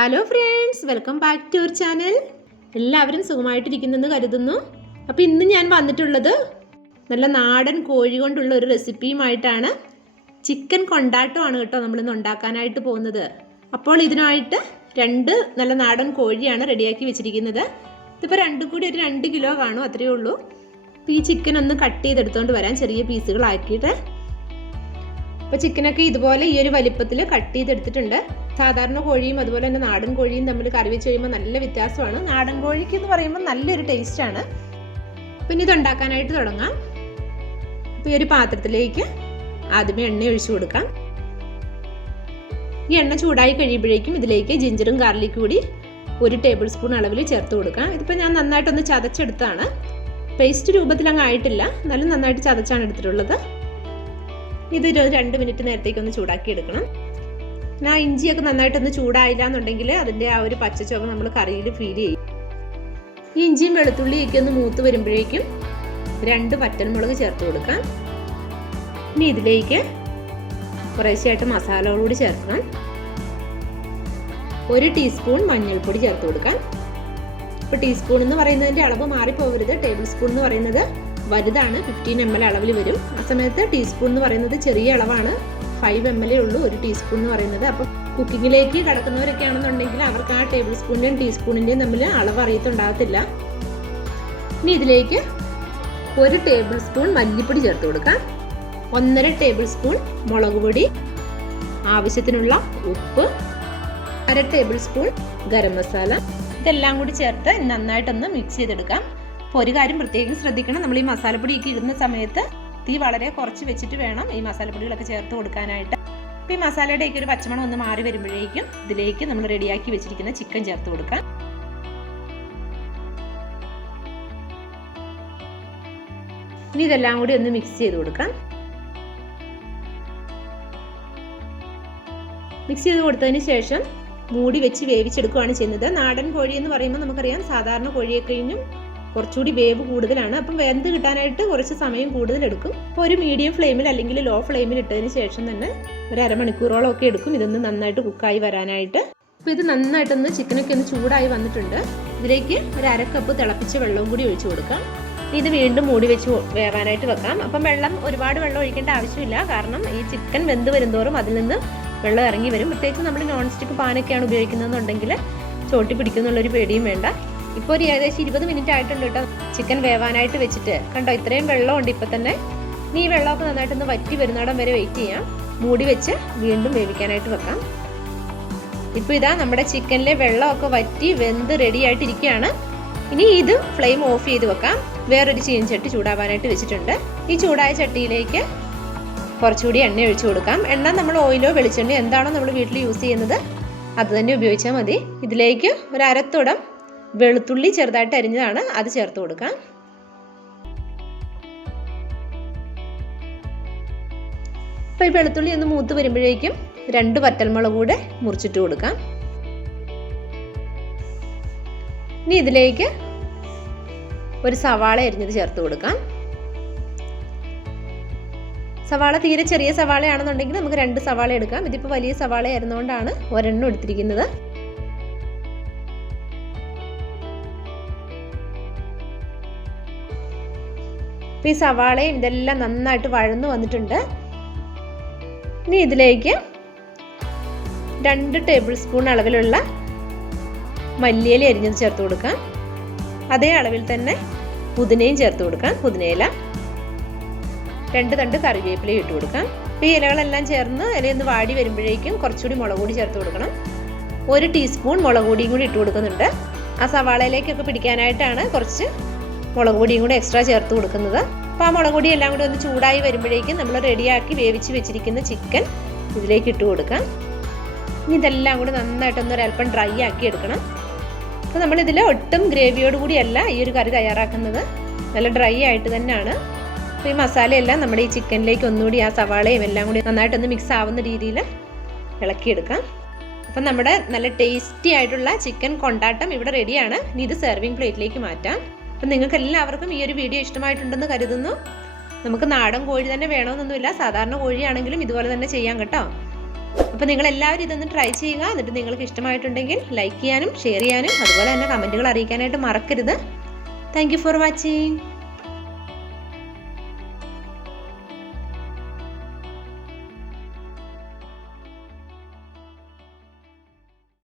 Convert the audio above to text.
Hello friends, welcome back to our channel. എല്ലാവരും സുഖമായിട്ടിരിക്കുന്നെന്ന് കരുതുന്നു. അപ്പോൾ ഇന്ന് ഞാൻ വന്നിട്ടുള്ളത് നല്ല നാടൻ കോഴി കൊണ്ടുള്ള ഒരു റെസിപ്പിയുമായിട്ടാണ്. ചിക്കൻ കൊണ്ടാട്ടം ആണ് കേട്ടോ നമ്മളിന്ന് ഉണ്ടാക്കാനായിട്ട് പോകുന്നത്. അപ്പോൾ ഇതിനായിട്ട് 2 നല്ല നാടൻ കോഴിയാണ് റെഡിയാക്കി വെച്ചിരിക്കുന്നത്. ഇതിപ്പോൾ രണ്ടും കൂടി ഒരു 2 കിലോ കാണും, അത്രയേ ഉള്ളൂ. അപ്പോൾ ഈ ചിക്കൻ ഒന്ന് കട്ട് ചെയ്തെടുത്തുകൊണ്ട് വരാൻ, ചെറിയ പീസുകളാക്കിയിട്ട്. അപ്പോൾ ചിക്കനൊക്കെ ഇതുപോലെ ഈ ഒരു വലിപ്പത്തിൽ കട്ട് ചെയ്തെടുത്തിട്ടുണ്ട്. സാധാരണ കോഴിയും അതുപോലെ തന്നെ നാടൻ കോഴിയും തമ്മിൽ കറി വെച്ച് കഴിയുമ്പോൾ നല്ല വ്യത്യാസമാണ്. നാടൻ കോഴിക്ക് എന്ന് പറയുമ്പോൾ നല്ലൊരു ടേസ്റ്റാണ്. പിന്നെ ഇത് ഉണ്ടാക്കാനായിട്ട് തുടങ്ങാം. അപ്പോൾ ഈ ഒരു പാത്രത്തിലേക്ക് ആദ്യമേ എണ്ണ ഒഴിച്ചു കൊടുക്കാം. ഈ എണ്ണ ചൂടായി കഴിയുമ്പോഴേക്കും ഇതിലേക്ക് ജിഞ്ചറും ഗാർലിക്കും കൂടി 1 ടേബിൾ സ്പൂൺ അളവിൽ ചേർത്ത് കൊടുക്കാം. ഇതിപ്പോൾ ഞാൻ നന്നായിട്ടൊന്ന് ചതച്ചെടുത്താണ്. പേസ്റ്റ് രൂപത്തിൽ അങ്ങ് ആയിട്ടില്ല, നല്ല നന്നായിട്ട് ചതച്ചാണ് എടുത്തിട്ടുള്ളത്. ഇത് 2 മിനിറ്റ് നേരത്തേക്കൊന്ന് ചൂടാക്കി എടുക്കണം. ആ ഇഞ്ചിയൊക്കെ നന്നായിട്ടൊന്ന് ചൂടായില്ല എന്നുണ്ടെങ്കിൽ അതിൻ്റെ ആ ഒരു പച്ചച്ചുവ നമ്മൾ കറിയിൽ ഫീൽ ചെയ്യും. ഈ ഇഞ്ചിയും വെളുത്തുള്ളിയൊക്കെ ഒന്ന് മൂത്ത് വരുമ്പോഴേക്കും 2 വറ്റൽമുളക് ചേർത്ത് കൊടുക്കാം. ഇനി ഇതിലേക്ക് കുറേശ്ശെയായിട്ട് മസാലകളോട് ചേർക്കണം. 1 ടീസ്പൂൺ മഞ്ഞൾപ്പൊടി ചേർത്ത് കൊടുക്കാം. ഇപ്പോൾ ടീസ്പൂൺ എന്ന് പറയുന്നതിൻ്റെ അളവ് മാറിപ്പോകരുത്. ടേബിൾ സ്പൂൺ എന്ന് പറയുന്നത് വലുതാണ്, 15 ml അളവിൽ വരും. ആ സമയത്ത് ടീസ്പൂൺ എന്ന് പറയുന്നത് ചെറിയ അളവാണ്, 5 ml ഉള്ളൂ 1 ടീസ്പൂൺ എന്ന് പറയുന്നത്. അപ്പോൾ കുക്കിങ്ങിലേക്ക് കിടക്കുന്നവരൊക്കെ ആണെന്നുണ്ടെങ്കിൽ അവർക്ക് ആ ടേബിൾ സ്പൂണിൻ്റെയും ടീസ്പൂണിൻ്റെയും തമ്മിൽ അളവ് അറിയത്തുണ്ടാകത്തില്ല. ഇനി ഇതിലേക്ക് 1 ടേബിൾ സ്പൂൺ മല്ലിപ്പൊടി ചേർത്ത് കൊടുക്കാം. 1.5 ടേബിൾ സ്പൂൺ മുളക് പൊടി, ആവശ്യത്തിനുള്ള ഉപ്പ്, 1/2 ടേബിൾ സ്പൂൺ ഗരം മസാല. ഇതെല്ലാം കൂടി ചേർത്ത് നന്നായിട്ടൊന്ന് മിക്സ് ചെയ്തെടുക്കാം. അപ്പോൾ ഒരു കാര്യം പ്രത്യേകം ശ്രദ്ധിക്കണം, നമ്മൾ ഈ മസാലപ്പൊടിയൊക്കെ ഇടുന്ന സമയത്ത് തീ വളരെ കുറച്ച് വെച്ചിട്ട് വേണം ഈ മസാലപ്പൊടികളൊക്കെ ചേർത്ത് കൊടുക്കാനായിട്ട്. അപ്പോൾ ഈ മസാലയുടെയൊക്കെ ഒരു പച്ചമണം ഒന്ന് മാറി വരുമ്പോഴേക്കും ഇതിലേക്ക് നമ്മൾ റെഡിയാക്കി വെച്ചിരിക്കുന്ന ചിക്കൻ ചേർത്ത് കൊടുക്കാം. ഇനി ഇതെല്ലാം കൂടി ഒന്ന് മിക്സ് ചെയ്ത് കൊടുക്കാം. മിക്സ് ചെയ്ത് കൊടുത്തതിന് ശേഷം മൂടി വെച്ച് വേവിച്ചെടുക്കുകയാണ് ചെയ്യുന്നത്. നാടൻ കോഴി എന്ന് പറയുമ്പോൾ നമുക്കറിയാം സാധാരണ കോഴിയെ കഴിഞ്ഞും കുറച്ചുകൂടി വേവ് കൂടുതലാണ്. അപ്പം വെന്ത് കിട്ടാനായിട്ട് കുറച്ച് സമയം കൂടുതലെടുക്കും. അപ്പോൾ ഒരു മീഡിയം ഫ്ലെയിമിൽ അല്ലെങ്കിൽ ലോ ഫ്ലെയിമിൽ ഇട്ടതിന് ശേഷം തന്നെ ഒരു അരമണിക്കൂറോളം ഒക്കെ എടുക്കും ഇതൊന്ന് നന്നായിട്ട് കുക്കായി വരാനായിട്ട്. അപ്പോൾ ഇത് നന്നായിട്ടൊന്ന് ചിക്കനൊക്കെ ഒന്ന് ചൂടായി വന്നിട്ടുണ്ട്. ഇതിലേക്ക് ഒരു 1/2 കപ്പ് തിളപ്പിച്ച വെള്ളവും കൂടി ഒഴിച്ചു കൊടുക്കാം. ഇത് വീണ്ടും മൂടി വെച്ച് വേവാനായിട്ട് വെക്കാം. അപ്പം ഒരുപാട് വെള്ളം ഒഴിക്കേണ്ട ആവശ്യമില്ല, കാരണം ഈ ചിക്കൻ വെന്ത് വരുന്തോറും അതിൽ നിന്ന് വെള്ളം ഇറങ്ങി വരും. പ്രത്യേകിച്ച് നമ്മൾ നോൺ സ്റ്റിക്ക് പാനൊക്കെയാണ് ഉപയോഗിക്കുന്നതെന്നുണ്ടെങ്കിൽ ചോട്ടി പിടിക്കുന്നുള്ളൊരു പേടിയും വേണ്ട. ഇപ്പോൾ ഒരു ഏകദേശം 20 മിനിറ്റ് ആയിട്ടുണ്ട് കേട്ടോ ചിക്കൻ വേവാനായിട്ട് വെച്ചിട്ട്. കണ്ടോ, ഇത്രയും വെള്ളമുണ്ട് ഇപ്പം തന്നെ. ഇനി ഈ വെള്ളമൊക്കെ നന്നായിട്ടൊന്ന് വറ്റി വരുന്നിടം വരെ വെയിറ്റ് ചെയ്യാം. മൂടി വെച്ച് വീണ്ടും വേവിക്കാനായിട്ട് വെക്കാം. ഇപ്പോൾ ഇതാ നമ്മുടെ ചിക്കനിലെ വെള്ളമൊക്കെ വറ്റി വെന്ത് റെഡി ആയിട്ടിരിക്കുകയാണ്. ഇനി ഇത് ഫ്ലെയിം ഓഫ് ചെയ്ത് വെക്കാം. വേറൊരു ചീനച്ചട്ടി ചൂടാവാനായിട്ട് വെച്ചിട്ടുണ്ട്. ഈ ചൂടായ ചട്ടിയിലേക്ക് കുറച്ചുകൂടി എണ്ണ ഒഴിച്ചു കൊടുക്കാം. എണ്ണ നമ്മൾ ഓയിലോ വെളിച്ചെണ്ണയോ എന്താണോ നമ്മൾ വീട്ടിൽ യൂസ് ചെയ്യുന്നത് അത് തന്നെ ഉപയോഗിച്ചാൽ മതി. ഇതിലേക്ക് ഒരു 1/2 തുടം വെളുത്തുള്ളി ചെറുതായിട്ട് അരിഞ്ഞതാണ്, അത് ചേർത്ത് കൊടുക്കാം. അപ്പോൾ ഈ വെളുത്തുള്ളി ഒന്ന് മൂത്ത് വരുമ്പോഴേക്കും 2 വറ്റൽമുളക് കൂടെ മുറിച്ചിട്ട് കൊടുക്കാം. ഇനി ഇതിലേക്ക് ഒരു സവാള അരിഞ്ഞത് ചേർത്ത് കൊടുക്കാം. സവാള തീരെ ചെറിയ സവാളയാണെന്നുണ്ടെങ്കിൽ നമുക്ക് 2 സവാള എടുക്കാം. ഇതിപ്പോൾ വലിയ സവാള ആയിരുന്നുകൊണ്ടാണ് ഒരെണ്ണം എടുത്തിരിക്കുന്നത്. ഈ സവാളയും ഇതെല്ലാം നന്നായിട്ട് വഴന്നു വന്നിട്ടുണ്ട്. ഇനി ഇതിലേക്ക് 2 ടേബിൾ സ്പൂൺ അളവിലുള്ള മല്ലിയില അരിഞ്ഞത് ചേർത്ത് കൊടുക്കാം. അതേ അളവിൽ തന്നെ പുതിനയും ചേർത്ത് കൊടുക്കാം. പുതിനയില, 2 തണ്ട് കറിവേപ്പില ഇട്ട് കൊടുക്കാം. ഈ ഇലകളെല്ലാം ചേർന്ന് ഇലയൊന്ന് വാടി വരുമ്പോഴേക്കും കുറച്ചുകൂടി മുളക് പൊടി ചേർത്ത് കൊടുക്കണം. 1 ടീസ്പൂൺ മുളക് പൊടിയും കൂടി ഇട്ട് കൊടുക്കുന്നുണ്ട്. ആ സവാളയിലേക്കൊക്കെ പിടിക്കാനായിട്ടാണ് കുറച്ച് മുളക് പൊടിയും കൂടി എക്സ്ട്രാ ചേർത്ത് കൊടുക്കുന്നത്. അപ്പോൾ ആ മുളക് പൊടി എല്ലാം കൂടി ഒന്ന് ചൂടായി വരുമ്പോഴേക്കും നമ്മൾ റെഡിയാക്കി വേവിച്ച് വെച്ചിരിക്കുന്ന ചിക്കൻ ഇതിലേക്ക് ഇട്ട് കൊടുക്കാം. ഇനി ഇതെല്ലാം കൂടി നന്നായിട്ടൊന്ന് ഒരല്പം ഡ്രൈ ആക്കി എടുക്കണം. അപ്പോൾ നമ്മളിതിൽ ഒട്ടും ഗ്രേവിയോട് കൂടിയല്ല ഈ ഒരു കറി തയ്യാറാക്കുന്നത്, നല്ല ഡ്രൈ ആയിട്ട് തന്നെയാണ്. അപ്പോൾ ഈ മസാലയെല്ലാം നമ്മുടെ ഈ ചിക്കനിലേക്ക് ഒന്നുകൂടി ആ സവാളയും എല്ലാം കൂടി നന്നായിട്ടൊന്ന് മിക്സ് ആവുന്ന രീതിയിൽ ഇളക്കിയെടുക്കാം. അപ്പം നമ്മുടെ നല്ല ടേസ്റ്റി ആയിട്ടുള്ള ചിക്കൻ കൊണ്ടാട്ടം ഇവിടെ റെഡിയാണ്. ഇനി ഇത് സെർവിങ് പ്ലേറ്റിലേക്ക് മാറ്റാം. അപ്പം നിങ്ങൾക്ക് എല്ലാവർക്കും ഈ ഒരു വീഡിയോ ഇഷ്ടമായിട്ടുണ്ടെന്ന് കരുതുന്നു. നമുക്ക് നാടൻ കോഴി തന്നെ വേണമെന്നൊന്നുമില്ല, സാധാരണ കോഴിയാണെങ്കിലും ഇതുപോലെ തന്നെ ചെയ്യാം കേട്ടോ. അപ്പോൾ നിങ്ങൾ എല്ലാവരും ഇതൊന്ന് ട്രൈ ചെയ്യുക. എന്നിട്ട് നിങ്ങൾക്ക് ഇഷ്ടമായിട്ടുണ്ടെങ്കിൽ ലൈക്ക് ചെയ്യാനും ഷെയർ ചെയ്യാനും അതുപോലെ തന്നെ കമൻറ്റുകൾ അറിയിക്കാനായിട്ട് മറക്കരുത്. Thank you for watching.